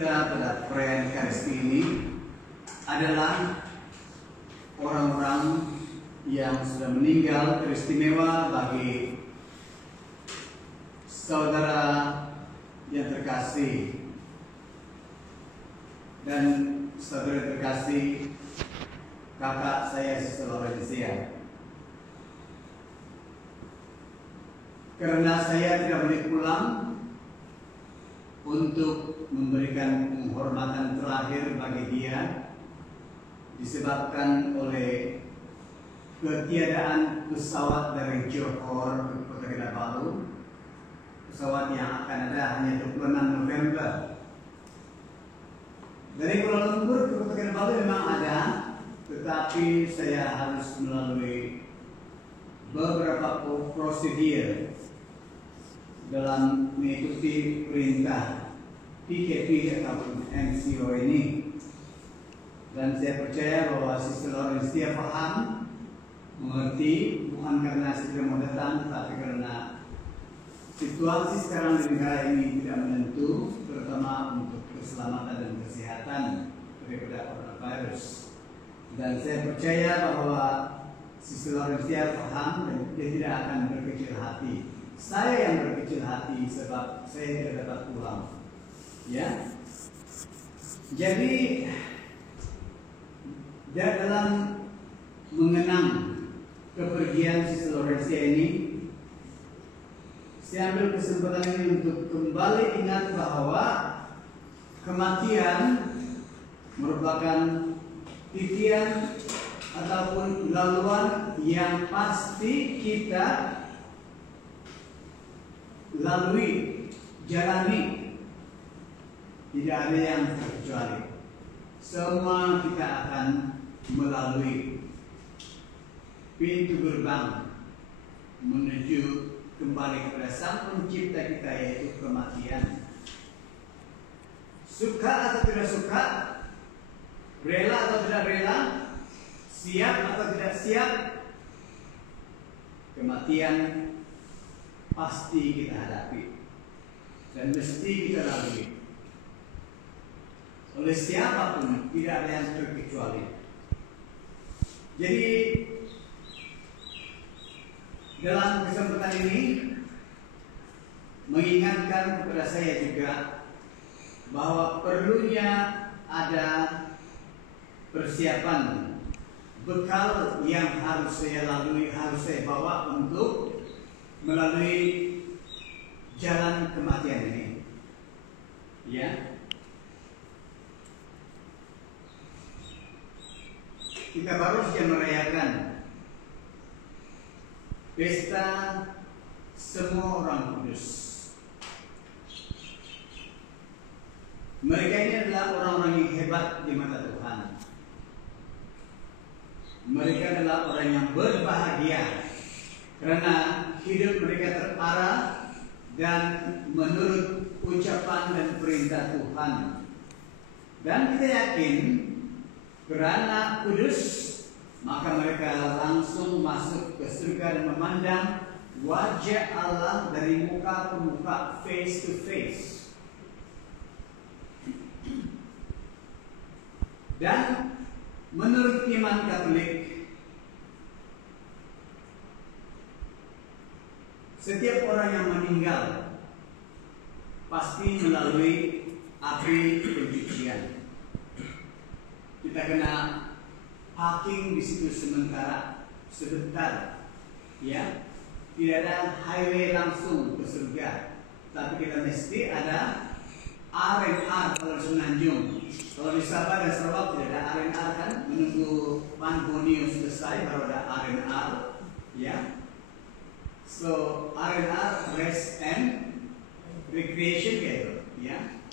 kita pada perayaan Ekaristi ini adalah orang-orang yang sudah meninggal teristimewa bagi saudara yang terkasih dan saudara terkasih kakak saya Sister Lorencia. Karena saya tidak boleh pulang untuk memberikan penghormatan terakhir bagi dia disebabkan oleh ketiadaan pesawat dari Johor ke Kota Kinabalu, pesawat yang akan ada hanya 26 November. Dari Kuala Lumpur ke Kota Kinabalu memang ada, tetapi saya harus melalui beberapa prosedur dalam mengikuti perintah PKP ataupun MCO ini. Dan saya percaya bahwa Sister Lorencia paham, mengerti, bukan karena segera mau datang, tapi karena situasi sekarang di negara ini tidak menentu, terutama untuk keselamatan dan kesehatan daripada coronavirus. Dan saya percaya bahwa Sister Lorencia paham dan dia tidak akan berkecil hati. Saya yang berkecil hati sebab saya tidak dapat pulang. Ya. Jadi dalam mengenang kepergian Sister Lorencia ini, saya ambil kesempatan ini untuk kembali ingat bahwa kematian merupakan titian ataupun laluan yang pasti kita lalui, jalani. Tidak ada yang terkecuali. Semua kita akan melalui pintu gerbang menuju kembali kepada Sang Pencipta kita, yaitu kematian. Suka atau tidak suka, rela atau tidak rela, siap atau tidak siap, kematian pasti kita hadapi dan mesti kita lalui. Oleh siapapun, tidak ada yang terkecuali. Jadi dalam kesempatan ini mengingatkan kepada saya juga bahwa perlunya ada persiapan, bekal yang harus saya lalui, harus saya bawa untuk melalui jalan kematian ini. Ya. Kita baru saja merayakan pesta semua orang kudus. Mereka ini adalah orang-orang yang hebat di mata Tuhan. Mereka adalah orang yang berbahagia karena hidup mereka terarah dan menurut ucapan dan perintah Tuhan. Dan kita yakin karena kudus, maka mereka langsung masuk ke surga dan memandang wajah Allah dari muka ke muka, face to face. Dan menurut iman Katolik, setiap orang yang meninggal pasti melalui api pencucian. Kita kena parking di situ sebentar, ya. Tidak ada highway langsung ke surga, tapi kita mesti ada R&R kalau di Semenanjung. Kalau di Sabah dan Sarawak tidak ada R&R kan, menunggu Panbonio selesai baru ada R&R, ya. So R&R, rest and recreation gitu, ya.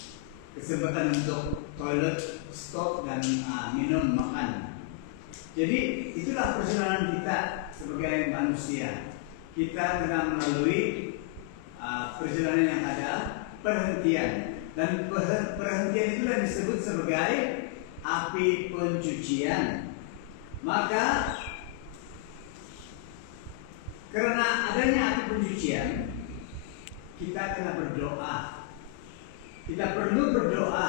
Kesempatan untuk toilet, stop dan minum, makan. Jadi itulah perjalanan kita sebagai manusia. Kita kena melalui perjalanan yang ada perhentian, dan perhentian itulah disebut sebagai api pencucian. Maka karena adanya api pencucian, kita kena berdoa. Kita perlu berdoa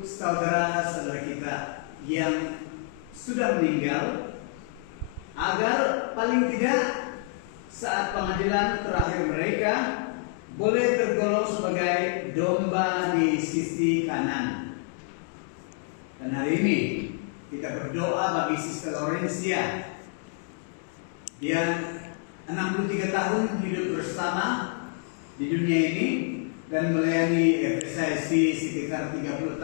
untuk saudara-saudara kita yang sudah meninggal, agar paling tidak saat pengadilan terakhir mereka boleh tergolong sebagai domba di sisi kanan. Dan hari ini kita berdoa bagi Sister Laurencia. Dia 63 tahun hidup bersama di dunia ini dan melayani FSIC sekitar 30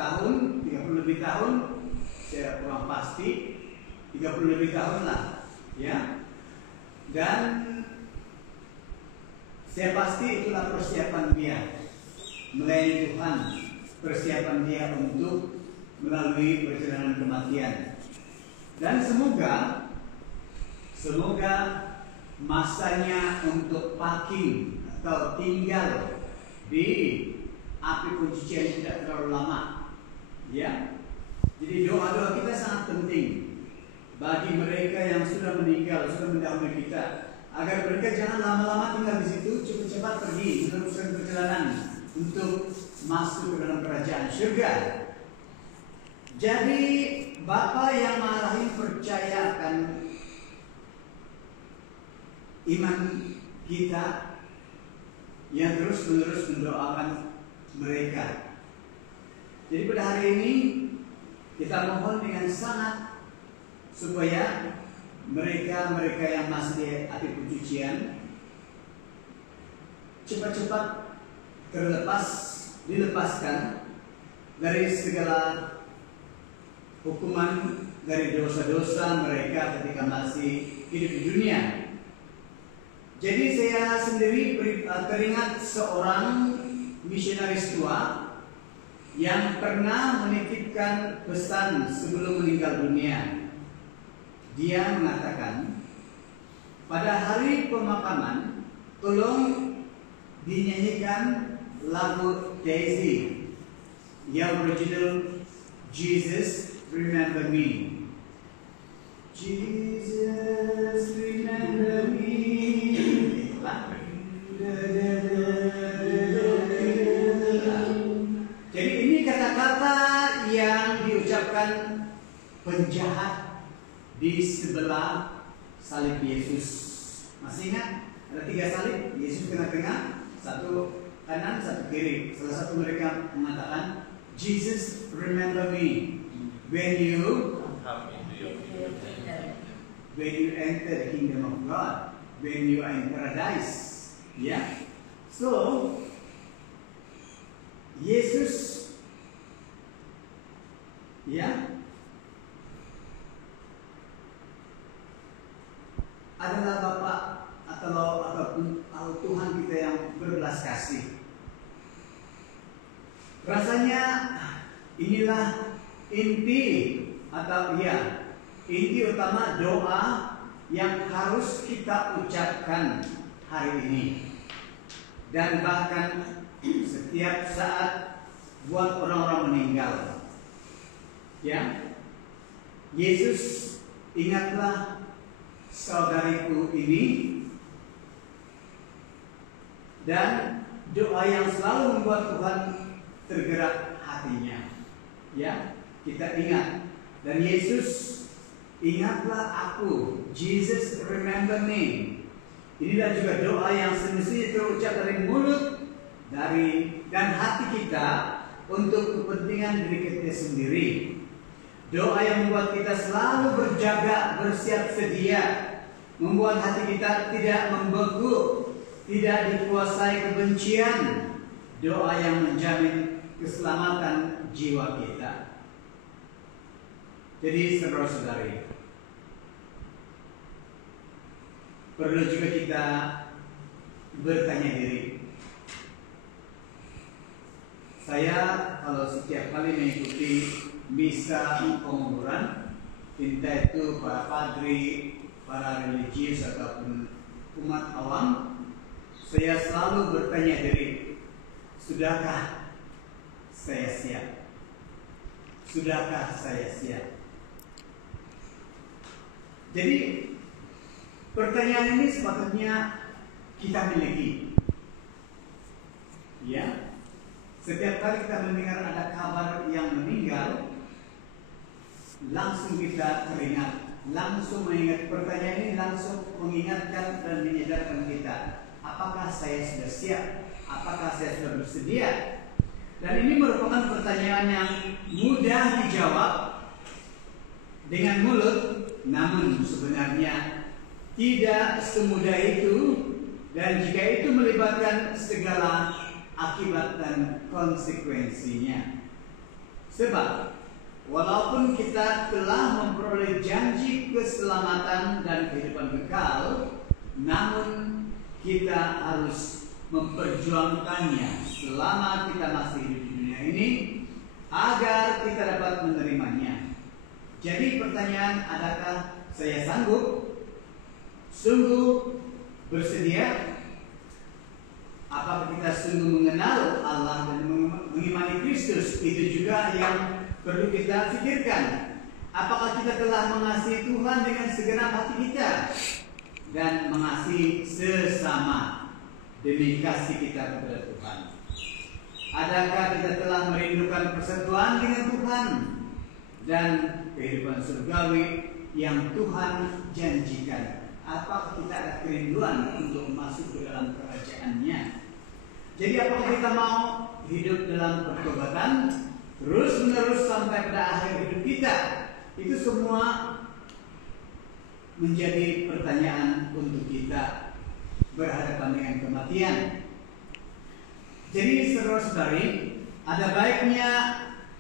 lebih tahun, saya kurang pasti, 30 lebih tahun lah, ya. Dan saya pasti itulah persiapan dia melayani Tuhan, persiapan dia untuk melalui perjalanan kematian. Dan semoga masanya untuk parking atau tinggal di api pencucian tidak terlalu lama, ya. Jadi doa-doa kita sangat penting bagi mereka yang sudah meninggal, sudah mendahului kita, agar mereka jangan lama-lama tinggal di situ, cepat-cepat pergi meneruskan perjalanan untuk masuk ke dalam kerajaan surga. Jadi Bapa yang Maha Rahim percaya akan iman kita yang terus-menerus mendoakan mereka. Jadi pada hari ini kita mohon dengan sangat supaya mereka yang masih di api pencucian cepat-cepat dilepaskan dari segala hukuman, dari dosa-dosa mereka ketika masih hidup di dunia. Jadi saya sendiri teringat seorang misionaris tua yang pernah menitipkan pesan sebelum meninggal dunia. Dia mengatakan, pada hari pemakaman tolong dinyanyikan lagu Daisy yang berjudul Jesus Remember Me. Jesus remember me. Jadi ini kata-kata yang diucapkan penjahat di sebelah salib Yesus. Masih ingat? Ada 3 salib, Yesus tengah-tengah, satu kanan, satu kiri. Salah satu mereka mengatakan, Jesus remember me when you enter the kingdom of God, when you are in paradise. Ya, so Yesus, ya, adalah Bapa ataupun Tuhan kita yang berbelas kasih. Rasanya inilah inti inti utama doa yang harus kita ucapkan hari ini, dan bahkan setiap saat buat orang-orang meninggal. Ya, Yesus, ingatlah saudariku ini, dan doa yang selalu membuat Tuhan tergerak hatinya. Ya, kita ingat. Dan Yesus, ingatlah aku. Jesus remember me. Inilah juga doa yang semestinya terucap dari mulut dan hati kita untuk kepentingan diri kita sendiri. Doa yang membuat kita selalu berjaga, bersiap sedia, membuat hati kita tidak membeku, tidak dikuasai kebencian. Doa yang menjamin keselamatan jiwa kita. Jadi saudara-saudari, perlu juga kita bertanya diri. Saya kalau setiap kali mengikuti misa penguburan, entah itu para padri, para religius ataupun umat awam, saya selalu bertanya diri, sudahkah saya siap? Sudahkah saya siap? Jadi pertanyaan ini sepatutnya kita miliki. Ya, Setiap kali kita mendengar ada kabar yang meninggal, langsung kita teringat, langsung mengingat. Pertanyaan ini langsung mengingatkan dan menyadarkan kita, apakah saya sudah siap? Apakah saya sudah bersedia? Dan ini merupakan pertanyaan yang mudah dijawab dengan mulut, namun sebenarnya tidak semudah itu, dan jika itu melibatkan segala akibat dan konsekuensinya. Sebab walaupun kita telah memperoleh janji keselamatan dan kehidupan kekal, namun kita harus memperjuangkannya selama kita masih hidup di dunia ini agar kita dapat menerimanya. Jadi pertanyaan, adakah saya sanggup? Sungguh bersedia? Apakah kita sungguh mengenal Allah dan mengimani Kristus? Itu juga yang perlu kita pikirkan. Apakah kita telah mengasihi Tuhan dengan segenap hati kita dan mengasihi sesama demi kasih kita kepada Tuhan? Adakah kita telah merindukan persatuan dengan Tuhan dan kehidupan surgawi yang Tuhan janjikan? Apakah kita ada kerinduan untuk masuk ke dalam kerajaan-Nya? Jadi apakah kita mau hidup dalam pertobatan terus-menerus sampai pada akhir hidup kita? Itu semua menjadi pertanyaan untuk kita berhadapan dengan kematian. Jadi saudara-saudari, ada baiknya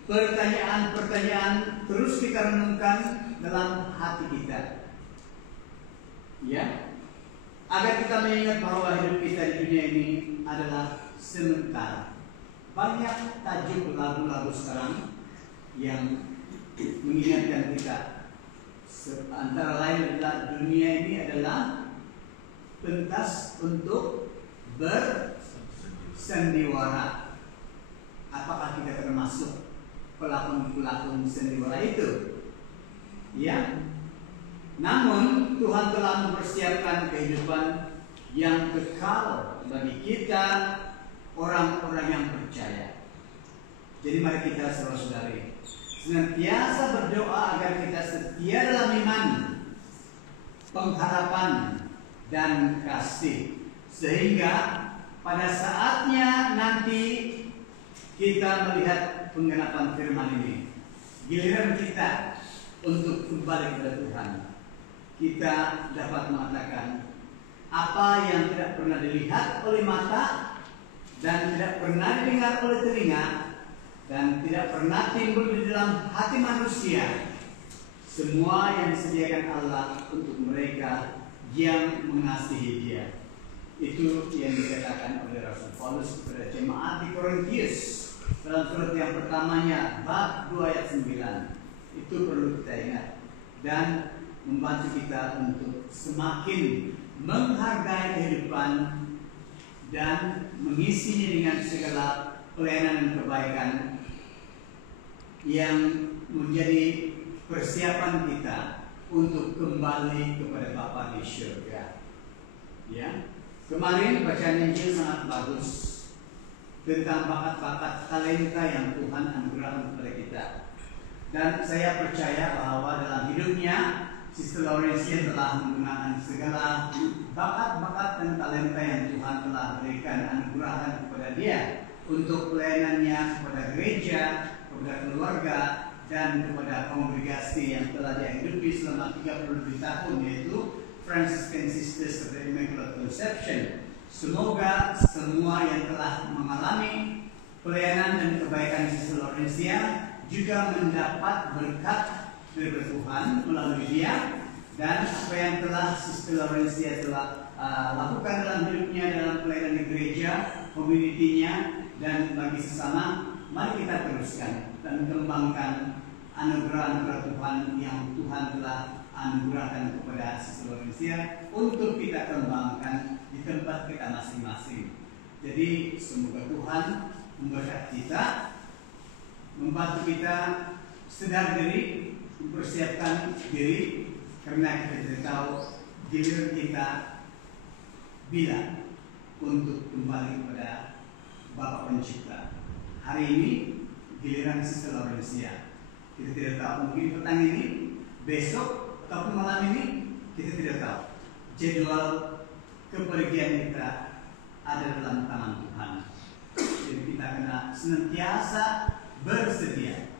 pertanyaan-pertanyaan terus kita renungkan dalam hati kita, ya, agar kita mengingat bahwa hidup kita di dunia ini adalah sementara. Banyak tajuk lagu-lagu sekarang yang mengingatkan kita, antara lain adalah dunia ini adalah pentas untuk bersendiwara. Apakah kita termasuk pelakon-pelakon sendiwara itu? Ya. Namun Tuhan telah mempersiapkan kehidupan yang kekal bagi kita, orang-orang yang percaya. Jadi mari kita saudara-saudari senantiasa berdoa agar kita setia dalam iman, pengharapan, dan kasih, sehingga pada saatnya nanti kita melihat penggenapan firman ini, giliran kita untuk kembali kepada Tuhan, kita dapat mengatakan apa yang tidak pernah dilihat oleh mata dan tidak pernah didengar oleh telinga dan tidak pernah timbul di dalam hati manusia, semua yang disediakan Allah untuk mereka yang mengasihi Dia. Itu yang dikatakan oleh Rasul Paulus kepada jemaat di Korintus dalam surat yang pertamanya bab 2 ayat 9. Itu perlu kita ingat dan membantu kita untuk semakin menghargai kehidupan dan mengisinya dengan segala pelayanan dan kebaikan yang menjadi persiapan kita untuk kembali kepada Bapa di surga. Ya, kemarin bacaan Injil sangat bagus tentang bakat-bakat talenta yang Tuhan anugerahkan kepada kita. Dan saya percaya bahwa dalam hidupnya Sister Laurencia telah menggunakan segala bakat-bakat dan talenta yang Tuhan telah berikan anugerahkan kepada dia untuk pelayanannya kepada gereja, kepada keluarga, dan kepada kongregasi yang telah dia hidupi selama 30 lebih tahun, yaitu Franciscan Sisters of the Immaculate Conception. Semoga semua yang telah mengalami pelayanan dan kebaikan Sister Laurencia juga mendapat berkat dari Tuhan melalui dia, dan apa yang telah Sister Laurencia telah lakukan dalam hidupnya, dalam pelayanan di gereja, komunitinya, dan bagi sesama. Mari kita teruskan dan kembangkan anugerah-anugerah Tuhan yang Tuhan telah anugerahkan kepada Sister Laurencia untuk kita kembangkan di tempat kita masing-masing. Jadi semoga Tuhan memberkati kita, membantu kita sedar diri, mempersiapkan diri, karena kita tidak tahu giliran kita bila untuk kembali kepada Bapa Pencipta. hari ini giliran Sister Laurencia. Kita tidak tahu, mungkin petang ini, besok, ataupun malam ini, kita tidak tahu. Jadwal kepergian kita ada dalam tangan Tuhan. Jadi kita kena senantiasa bersedia.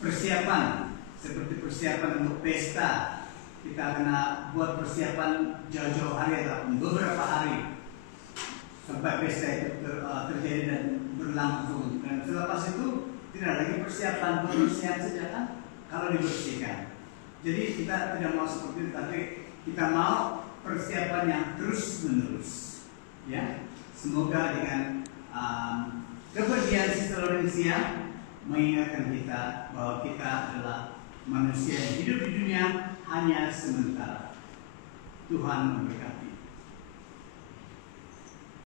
Persiapan, seperti persiapan untuk pesta, kita kena buat persiapan jauh-jauh hari ataupun beberapa hari sampai pesta itu terjadi dan berlangsung. Dan selepas itu tidak lagi persiapan, pembersihan saja kan kalau dibersihkan. Jadi kita tidak mau seperti itu, tapi kita mau persiapan yang terus menerus. Ya, semoga dengan kepergian Sister Laurencia mengingatkan kita bahwa kita adalah manusia yang hidup di dunia hanya sementara. Tuhan memberkati.